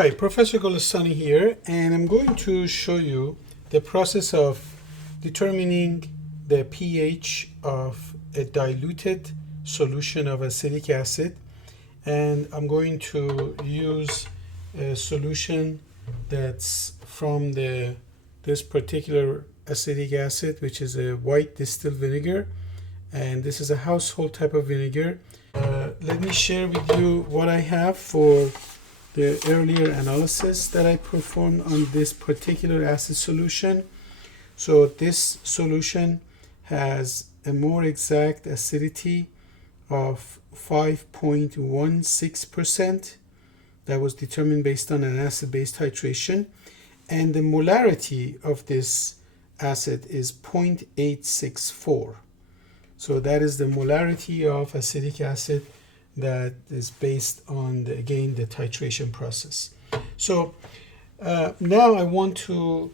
Hi, Professor Golestani here, and I'm going to show you the process of determining the pH of a diluted solution of acetic acid. And I'm going to use a solution that's from this particular acetic acid, which is a white distilled vinegar, and this is a household type of vinegar. Let me share with you what I have for the earlier analysis that I performed on this particular acid solution. So this solution has a more exact acidity of 5.16%. that was determined based on an acid-base titration, and the molarity of this acid is 0.864. So that is the molarity of acetic acid that is based on, the titration process. So now I want to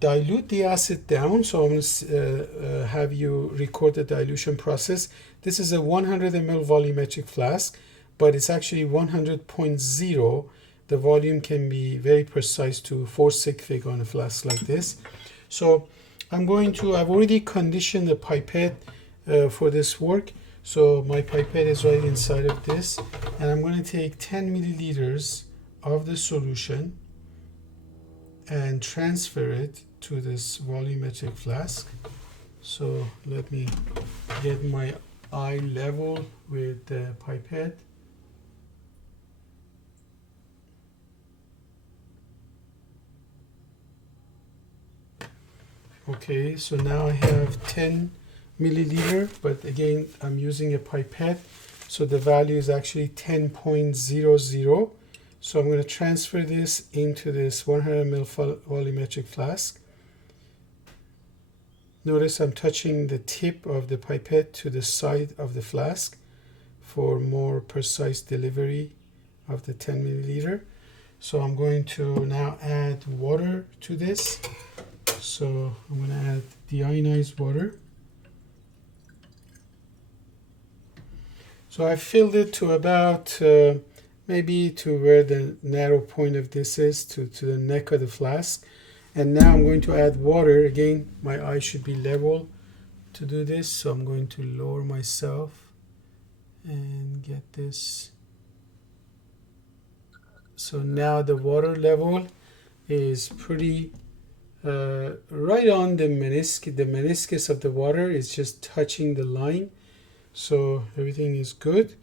dilute the acid down. So I'm going to have you record the dilution process. This is a 100 ml volumetric flask, but it's actually 100.0. The volume can be very precise to 4 sig fig on a flask like this. So I've already conditioned the pipette for this work. So my pipette is right inside of this, and I'm going to take 10 milliliters of the solution and transfer it to this volumetric flask. So let me get my eye level with the pipette. Okay, so now I have 10 milliliter, but again I'm using a pipette, so the value is actually 10.00. So I'm going to transfer this into this 100 ml volumetric flask. Notice I'm touching the tip of the pipette to the side of the flask for more precise delivery of the 10 milliliter. So I'm going to now add water to this. So I'm going to add deionized water. So I filled it to about maybe to where the narrow point of this is, to the neck of the flask. And now I'm going to add water. Again, my eye should be level to do this. So I'm going to lower myself and get this. So now the water level is pretty right on the meniscus. The meniscus of the water is just touching the line. So everything is good.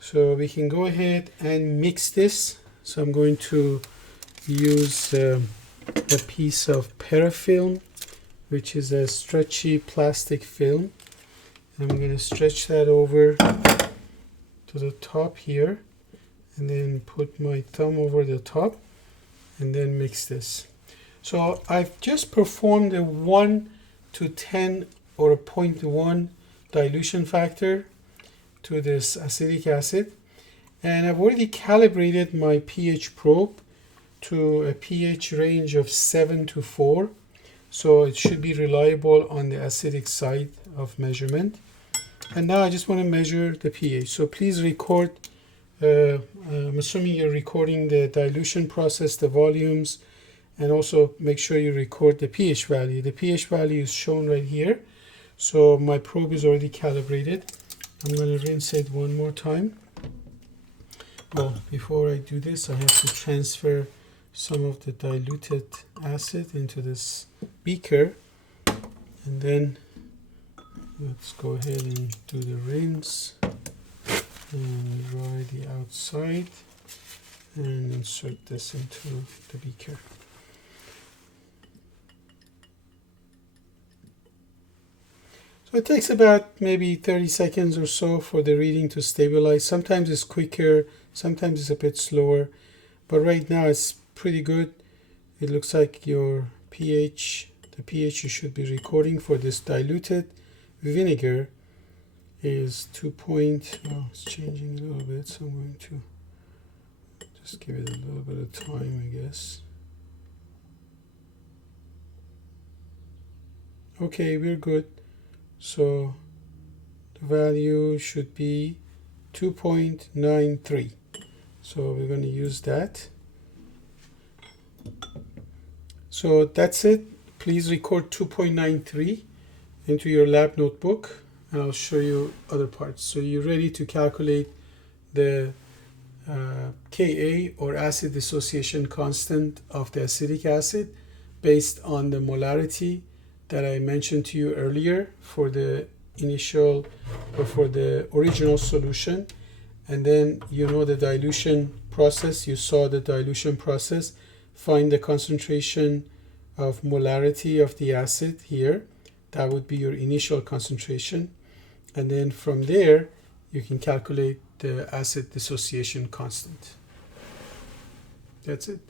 So we can go ahead and mix this. So I'm going to use a piece of parafilm, which is a stretchy plastic film. I'm going to stretch that over to the top here, and then put my thumb over the top and then mix this. So I've just performed a 1 to 10 or a 0.1 dilution factor to this acetic acid, and I've already calibrated my pH probe to a pH range of 7 to 4, so it should be reliable on the acidic side of measurement. And now I just want to measure the pH. So please record, I'm assuming you're recording the dilution process, the volumes, and also make sure you record the pH value. The pH value is shown right here. So my probe is already calibrated. I'm going to rinse it one more time. Well, before I do this, I have to transfer some of the diluted acid into this beaker. And then let's go ahead and do the rinse and dry the outside and insert this into the beaker. So it takes about maybe 30 seconds or so for the reading to stabilize. Sometimes it's quicker, sometimes it's a bit slower, but right now it's pretty good. It looks like your pH, the pH you should be recording for this diluted vinegar is 2. Oh, it's changing a little bit, so I'm going to just give it a little bit of time, I guess. Okay, we're good. So the value should be 2.93. So we're going to use that. So that's it. Please record 2.93 into your lab notebook, and I'll show you other parts. So you're ready to calculate the Ka, or acid dissociation constant, of the acetic acid based on the molarity that I mentioned to you earlier for the initial or for the original solution. And then you know the dilution process. You saw the dilution process. Find the concentration of molarity of the acid here. That would be your initial concentration. And then from there, you can calculate the acid dissociation constant. That's it.